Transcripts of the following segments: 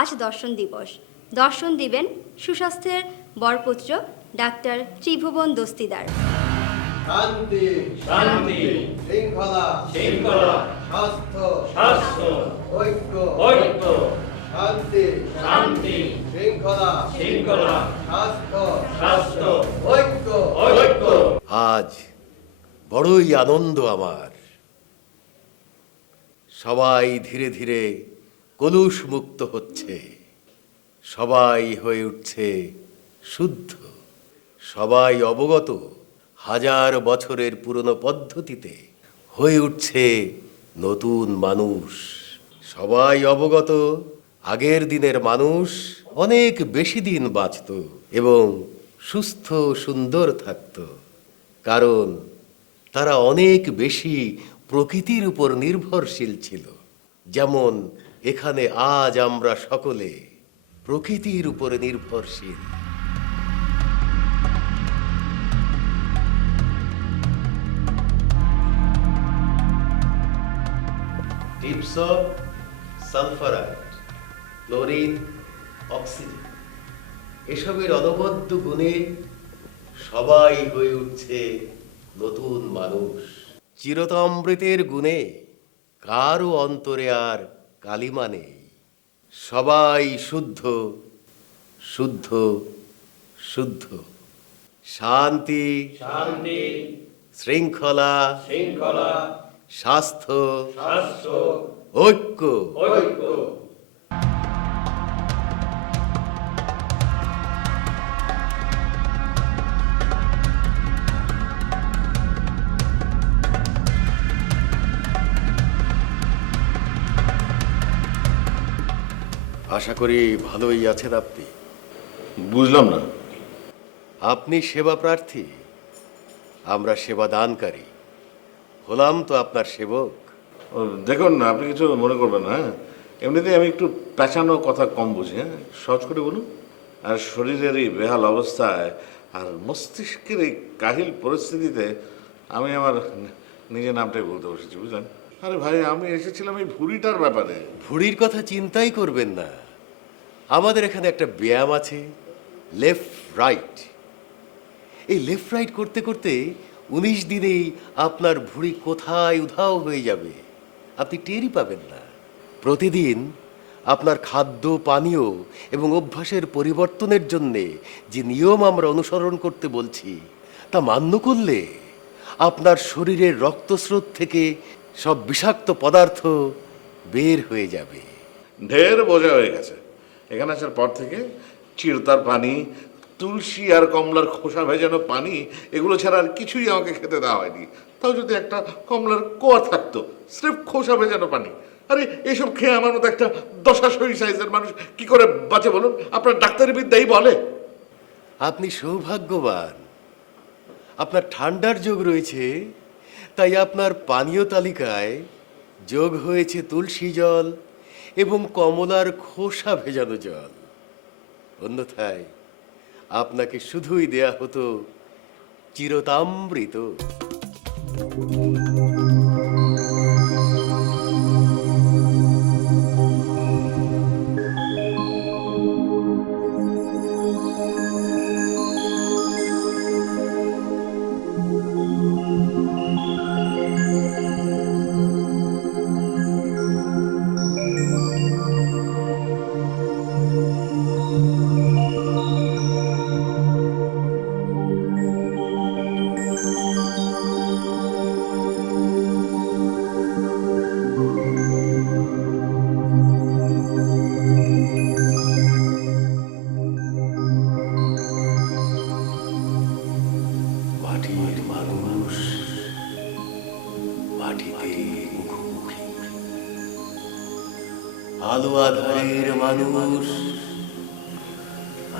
আজ দর্শন দিবস। দর্শন দিবেন সুস্বাস্থ্যের বরপুত্র ডাক্তার ত্রিভুবন দস্তিদার। শান্তি শান্তি, শৃঙ্খলা শৃঙ্খলা, স্বাস্থ্য স্বাস্থ্য, ঐক্য ঐক্য, শান্তি শান্তি, শৃঙ্খলা শৃঙ্খলা, স্বাস্থ্য স্বাস্থ্য, ঐক্য ঐক্য। আজ বড়ই আনন্দ আমার। সবাই ধীরে ধীরে কলুষ মুক্ত হচ্ছে, সবাই হয়ে উঠছে শুদ্ধ, সবাই অবগত হাজার বছরের পুরনো পদ্ধতিতে হয়ে উঠছে নতুন মানুষ। সবাই অবগত আগের দিনের মানুষ অনেক বেশি দিন বাঁচত এবং সুস্থ সুন্দর থাকত, কারণ তারা অনেক বেশি প্রকৃতির উপর নির্ভরশীল ছিল। যেমন এখানে আজ আমরা সকলে প্রকৃতির উপরে নির্ভরশীল। টিপস অফ সালফারাইড, ক্লোরিন, অক্সিজেন এসবের অনবদ্য গুণে সবাই হয়ে উঠছে নতুন মানুষ। চিরতামৃতের গুণে কারও অন্তরে আর কালিমা নেই। সবাই শুদ্ধ শুদ্ধ শুদ্ধ। শান্তি শান্তি, শৃঙ্খলা শৃঙ্খলা, স্বাস্থ্য স্বাস্থ্য, ঐক্য। ঐক্য। আশা করি ভালোই আছেন আপনি। বুঝলাম না। আপনি সেবা প্রার্থী, আমরা সেবা দানকারী। হলাম তো আপনার সেবক। ও, দেখুন না, আপনি কিছু মনে করবেন না। হ্যাঁ, এমনিতেই আমি একটু পেঁচানো কথা কম বুঝি। হ্যাঁ, সহজ করে বলুন। আর শরীরের এই বেহাল অবস্থায় আর মস্তিষ্কের এই কাহিল পরিস্থিতিতে আমি আমার নিজের নামটাই বলতে বসেছি, বুঝলেন? আরে ভাই, আমি এসেছিলাম এই ভুঁড়িটার ব্যাপারে। ভুঁড়ির কথা চিন্তাই করবেন না। আমাদের এখানে একটা ব্যায়াম আছে, লেফট রাইট। এই লেফট রাইট করতে করতে 19 দিনেই আপনার ভুঁড়ি কোথায় উধাও হয়ে যাবে, আপনি টেরই পাবেন না। প্রতিদিন আপনার খাদ্য পানীয় এবং অভ্যাসের পরিবর্তনের জন্যে যে নিয়ম আমরা অনুসরণ করতে বলছি তা মান্য করলে আপনার শরীরের রক্তস্রোত থেকে সব বিষাক্ত পদার্থ বের হয়ে যাবে। ঢের বোঝা হয়ে গেছে। এখানে আসার পর থেকে চিরতার পানি, তুলসী আর কমলার খোসা ভেজানো পানি, এগুলো ছাড়া আর কিছুই আমাকে খেতে দেওয়া হয়নি। তাও যদি একটা কমলার কোয়া থাকতো, স্রেফ খোসা ভেজানো পানি। আরে এসব খেয়ে আমার মতো একটা দশাশয়ী সাইজের মানুষ কি করে বাঁচে বলুন? আপনার ডাক্তারি বিদ্যাই বলে। আপনি সৌভাগ্যবান, আপনার ঠান্ডার যোগ রয়েছে, তাই আপনার পানীয় তালিকায় যোগ হয়েছে তুলসী জল এবং কমলার খোসা ভেজানো জল। অন্যথায় আপনাকে শুধুই দেয়া হতো চিরতামৃত। মাটির মানুষ, মাটিতে মুখোমুখি। আলো আধারের মানুষ,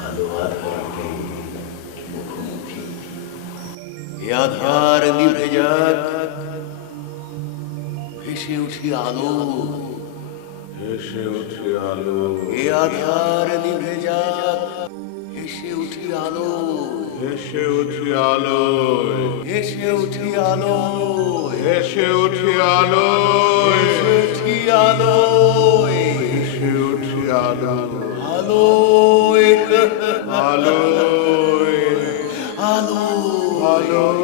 আলো আধারে মুখোমুখি। এ আধার নিভে যাক, ভেসে উঠি আলো। ভেসে উঠে আলো, এ আধার নিভে যাক, ভেসে উঠি আলো। ভেসে উঠে আলো, ভেসে উঠি আলো, ভেসে উঠে আলো, ভেসে উঠি আলো, ভেসে উঠে আলো। আলোয় আলো আলোয়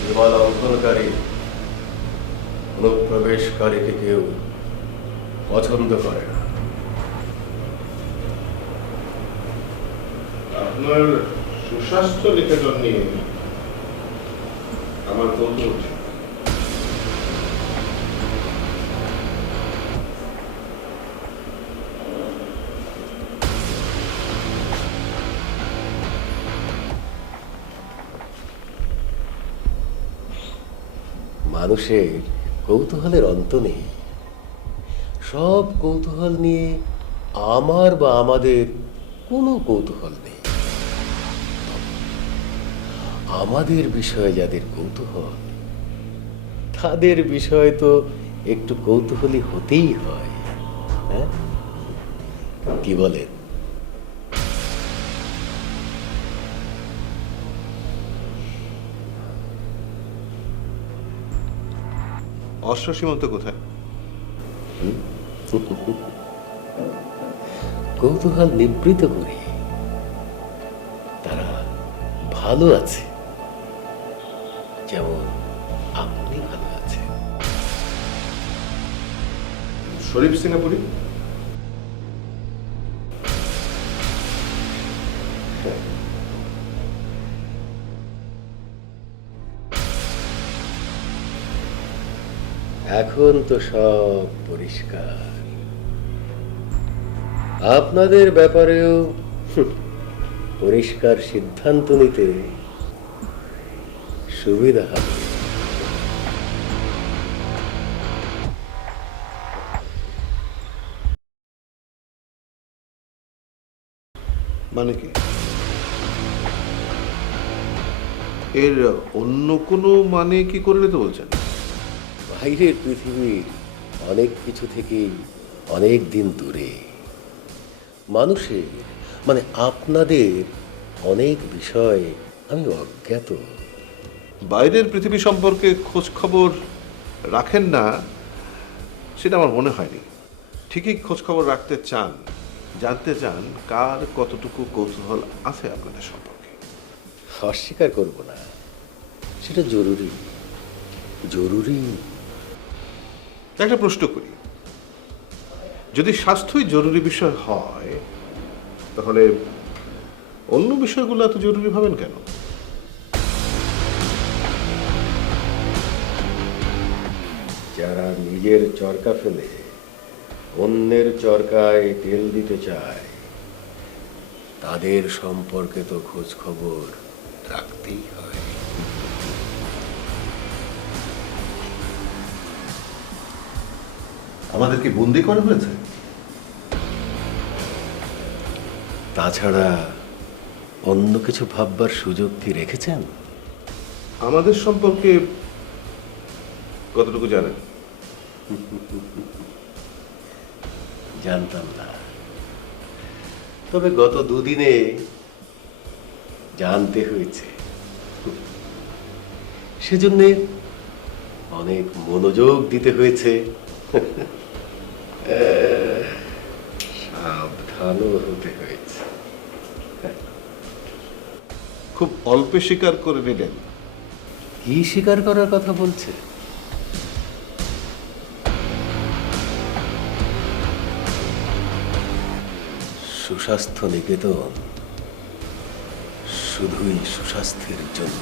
সীমা লঙ্ঘনকারী অনুপ্রবেশকারীকে কেউ পছন্দ করে না। আপনার সুস্বাস্থ্য নিকেতন নিয়ে আমার কৌতূহল ছিল। মানুষের কৌতূহলের অন্ত নেই। সব কৌতূহল নিয়ে আমার বা আমাদের কোনো কৌতূহল নেই। আমাদের বিষয়ে যাদের কৌতূহল, তাদের বিষয়ে তো একটু কৌতূহলী হতেই হয়। হ্যাঁ, কি বলেন? অশ্ব সীমন্ত কোথায়? কৌতূহল নিবৃত করে তারা ভালো আছে, যেমন আপনি ভালো আছেন। শরীফ সিঙ্গাপুরি? এখন তো সব পরিষ্কার। আপনাদের ব্যাপারেও পরিষ্কার সিদ্ধান্ত নিতে সুবিধা হবে। মানে কি? এর অন্য কোনো মানে কি করে নিতে বলছেন? বাইরের পৃথিবীর অনেক কিছু থেকেই অনেক দিন দূরে মানুষের, মানে আপনাদের অনেক বিষয় আমি অজ্ঞাত। বাইরের পৃথিবী সম্পর্কে খোঁজ খবর রাখেন না সেটা আমার মনে হয়নি। ঠিকই খোঁজ খবর রাখতে চান, জানতে চান কার কতটুকু কৌতূহল আছে আপনাদের সম্পর্কে। অস্বীকার করব না, সেটা জরুরি। জরুরি। একটা প্রশ্ন করি, যদি স্বাস্থ্যই জরুরি বিষয় হয় তাহলে অন্য বিষয়গুলো এত জরুরি ভাবেন কেন? যারা নিজের চরকা ফেলে অন্যের চরকায় তেল দিতে চায়, তাদের সম্পর্কে তো খোঁজ খবর রাখতেই হয়। আমাদের কি বন্দি করা হয়েছে? তাছাড়া অন্য কিছু ভাববার সুযোগ কি রেখেছেন? আমাদের সম্পর্কে কতটুকু জানেন? জানতাম না, তবে গত দুদিনে জানতে হয়েছে। সেজন্য অনেক মনোযোগ দিতে হয়েছে, সাবধানও হতে হয়েছে। খুব অল্পে স্বীকার করে নিলেন। কি স্বীকার করার কথা বলছে? সুস্বাস্থ্য নিকেতন শুধুই সুস্বাস্থ্যের জন্য।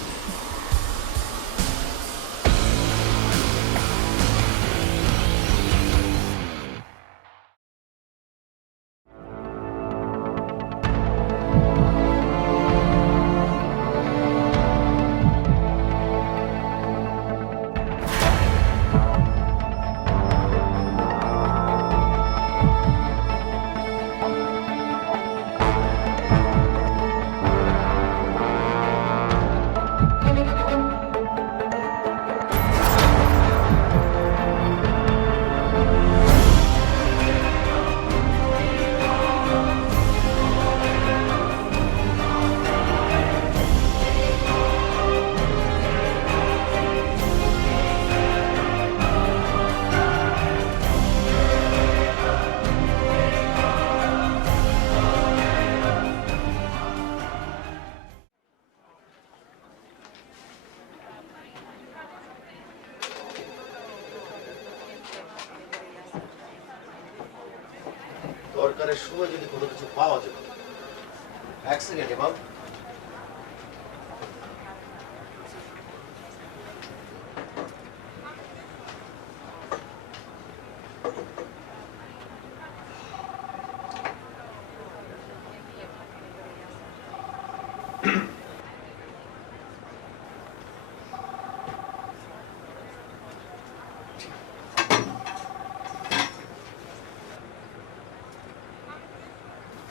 দরকারের সময় যদি কোনো কিছু পাওয়া যেত। এক সেকেন্ড ইমাম।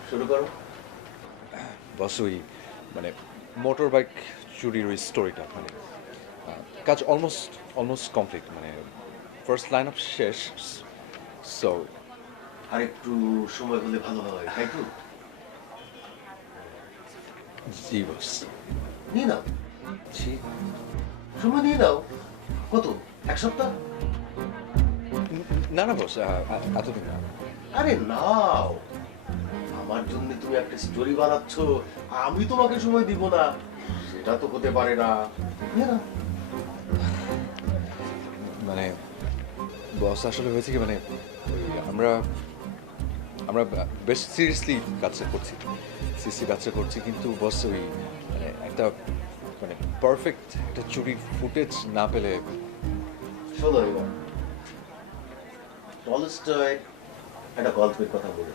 শুরু করো। বস ওই মানে মোটর বাইক চুরির ওই স্টোরিটা মানে কাজ অলমোস্ট কমপ্লিট মানে ফার্স্ট লাইন আপ শেষ। সো আর একটু সময় হলে ভালো হয়, তাই তো? জি বস। নিয়ে নাও, জি সময় নিয়ে নাও। কত, এক সপ্তাহ? না না বস, এতদিন না। আরে নাও, আমার জন্য তুমি একটা স্টোরি বানাচ্ছ, আমি তোমাকে সময় দিব না, সেটা তো হতে পারে না। নিয়ে নাও। মানে বস আসলে হয়েছে কি মানে ওই আমরা বেশ সিরিয়াসলি কাজটা করছি কিন্তু বস ওই মানে একটা মানে পারফেক্ট একটা চুরির ফুটেজ না পেলে। শোনো এবার, টলস্টয় একটা গল্পের কথা বলে,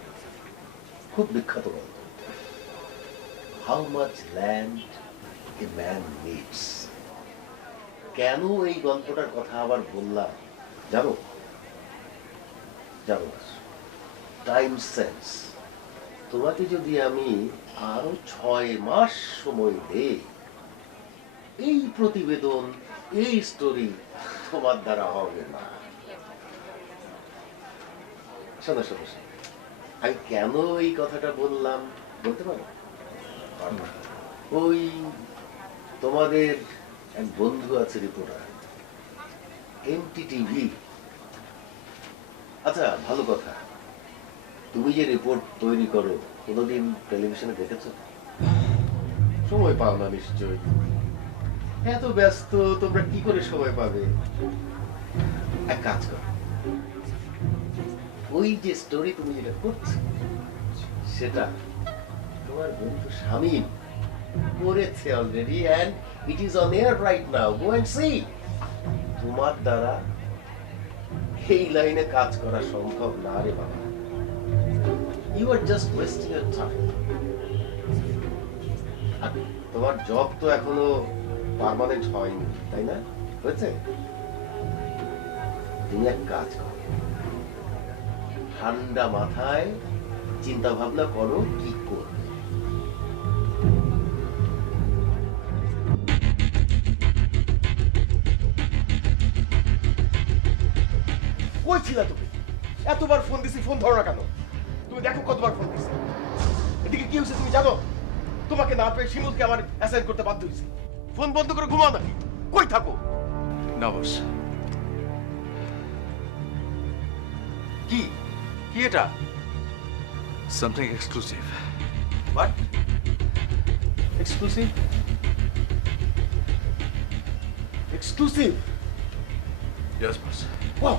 খুব বিখ্যাত গল্প, how much land a man needs. কেন এই গল্পটার কথা আবার বললাম জানো? জানো, টাইম সেন্স। তোমাকে যদি আমি আরো 6 মাস সময় দেই, এই প্রতিবেদন, এই স্টোরি তোমার দ্বারা হবে না। শোনো শোনো শোনো, আমি কেন এই কথাটা বললাম বলতে পারো? ওই তোমাদের এক বন্ধু আছে রিপোর্টার, এমটিটিভি। আচ্ছা ভালো কথা, তুমি যে রিপোর্ট তৈরি করো কোনোদিন টেলিভিশনে দেখেছো? সময় পাও না নিশ্চয়ই, এত ব্যস্ত, তোমরা কি করে সময় পাবে? এক কাজ করো, ওই যে স্টোরি তুমি যেটা করছো সেটা তোমার বন্ধু শামীম করেছে already, and it is on air right now. Go and see. তোমার দ্বারা এই লাইনে কাজ করা সম্ভব না রে বাবা। You are just wasting your time. তোমার জব তো এখনো পার্মানেন্ট হয়নি, তাই না? হয়েছে? তুমি এক কাজ করো, ঠান্ডা মাথায় চিন্তা ভাবনা করো কি করবে। কই ছিলা তুমি? এতবার ফোন দিছি, ফোন ধরো না কেন? তুমি দেখো কতবার ফোন দিছি। এদিকে কি হয়েছে তুমি জানো? তোমাকে না পেয়ে শিমুলকে আমার অ্যাসাইন করতে বাধ্য হয়েছি। ফোন বন্ধ করে ঘুমাও নাকি? কই থাকো? না বস। কি কি এটা? Something exclusive. What exclusive? Exclusive? Yes boss. Wow,